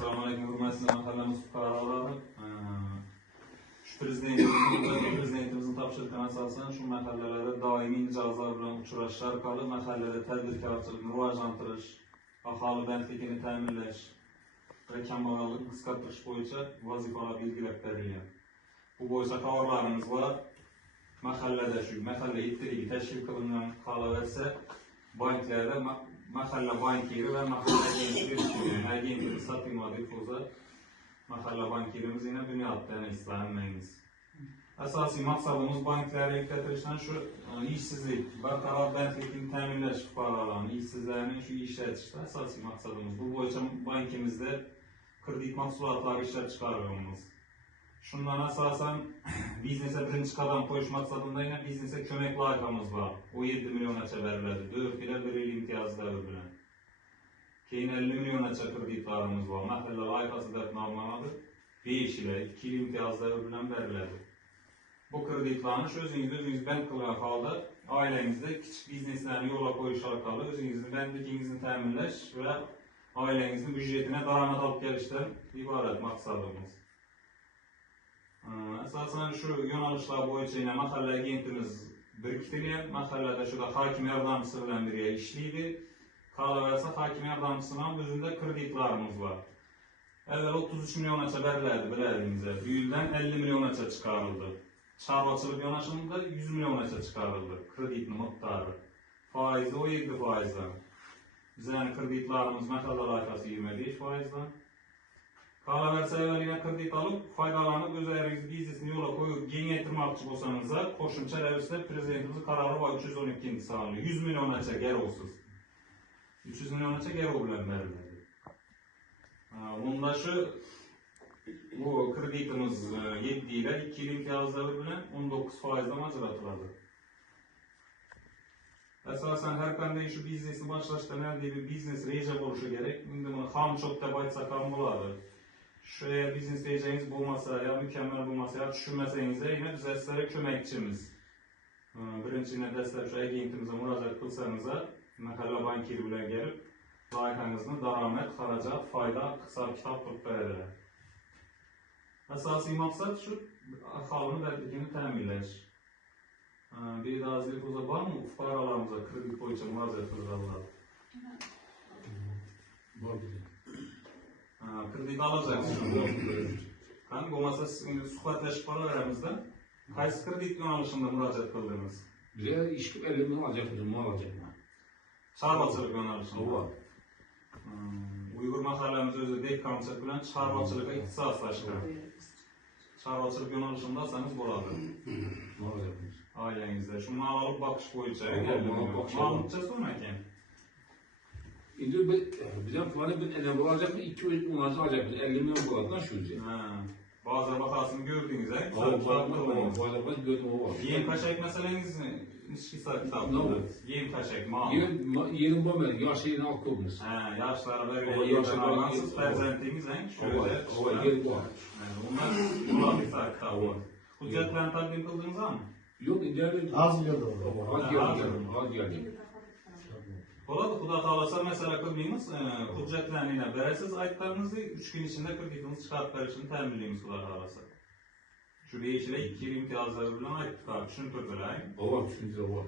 Assalamualaikum hurmatli mahallamiz fuqarolari. Şu prezidentimizin topshirig'iga asosan shu mahallalarda doimiy mijozlar bilan uchrashish orqali mahallada tadbirkorchilikni rivojlantirish, aholi bandligini ta'minlash va kambag'allikni qisqartirish bo'yicha vazifalar belgilab berilgan. Bu bo'yicha qarorlarimiz var. Mahallada shu mahalla yetkiligi tashkil qilingan qolaversa, banklarda mahalla bankiri ve mahalla agentleri satılma difuza mahalla bankirimiz yine bünyatlarına istenmeyiz. Asasi maksadımız banklara yükletirişten şu işsizlik, barqaror bandlikni ta'minlash fuqarolarni işsizlerinin şu işletişte asasi maksadımız. Bu boyunca bankimizde kredit mahsulotları ishlab chiqaramiz. Şundan asasen biznese birinci qadam qo'yish maqsadida yine biznese kömek loyihamiz var. O 7 milyongacha beriladi. 4 yil 1 yil imtiyozlari bilan. Keyin 50 milyongacha kreditlarimiz var. Mahalla loyihasi deb nomlanadi. 5 yil 2 yil imtiyozlari bilan beriladi. Bu kreditlarni shu o'zingiz band qilgan holda oilangizda kichik bizneslarni yo'lga qo'yish orqali o'zingizni bandligingizni ta'minlash va oilangizning byudjetiga daromad olib kelishdan iborat maqsadimiz. Asasen şu yo'nalishlar bo'yicha yine mahalla agentimiz biriktirilgan. Mahallada shuda hokim yordamchisi bilan birga ishlaydi. Qolaversa hokim yordamchisi bilan o'zida kreditlarimiz var. Evvel 33 milyongacha beriladi, bilaringizlar. Bu yildan 50 milyongacha chiqarildi. Chorvachilik yo'nalishida 100 milyongacha chiqarildi kreditning miqdori. Foizi 17%dan. Bizning kreditlarimiz mahalla loyihasi 25%dan. Qolaversa evveliga kredit alıp faydalanıp o'zingiz biznesni yo'lga qo'yib kengaytirmoqchi bo'lsangiz, qo'shimcha ravishda prezidentimiz qarori va 312-sonli 100 milyongacha garovsiz. 300 milyongacha garov bilan beriladi. Unda şu bu kreditimiz 7 yil 2 yil imtiyozlari bilan 19%dan ajratiladi. Asasen her qanday şu biznesni boshlashda qanday bir biznes reja bo'lishi kerak. Endi buni ham cho'p deb aytsak ham bo'ladi. Şu biznes rejangiz bo'lmasa ya mükemmel bo'lmasa ya tushunmasangiz yine biz sizlarga ko'makchimiz. Birinchidan dastlab shu agentimizga murojaat qilsangiz, mahalla bankiri bilan kelib, loyihangizni daromad, xarajat, foyda hisob-kitob qilib beradilar. Asosiy maqsad shu aholini bandligini ta'minlash. Bedazlik o'zi bormi? Fuqarolarimiz kredit bo'yicha murojaat qilganlar. Bor. Kredit alacaksınız. Hani olmasa suhbatlashib qolaveramizda. Qaysi kredit yo'nalishida murojaat qildingiz? Bize ish elimdan olacakman, mal olacakman. Chorvachilik yo'nalishida. Uyg'ur mahallamiz o'zi dehqonchilik bilan chorvachilikka ixtisoslashgan. Chorvachilik yo'nalishida olsangiz bo'ladi. Mal olacakmiz. Oilangizda shu mal olib boqish bo'yicha ma'lumotcha so'rmagan. Şimdi bizden planı bir ene olacak mı? 200 milyon alacak mı? 50 milyon bulan şu yüzden. Bazı bakasını gördünüz he? Bazı gördüm o var. Yem kaşak meseleniz ne? Nişki kitap. Yem kaşak, mal. Yerim bu men, yaş yerini alt koydunuz. Yaşlara böyle yerden almansız, prezentimiz he? Şöyle. Yerim bu var. Bunlar bir kitap var. Hüccetlerini takdim kıldınız ama? Yok, ileride. Az geldi. Az geldi. Oladu, Xudo xolasa masala qilmaymiz. Hujjatlarni berasiz, aytganimizni 3 kun ichida kreditimizni chiqarib berishini ta'minlaymiz Xudo xolasa. Shu 5 yil 2 yil imtiyozlari bilan aytdik, tushuntirdilar. Bor, tushuntirdi, bor.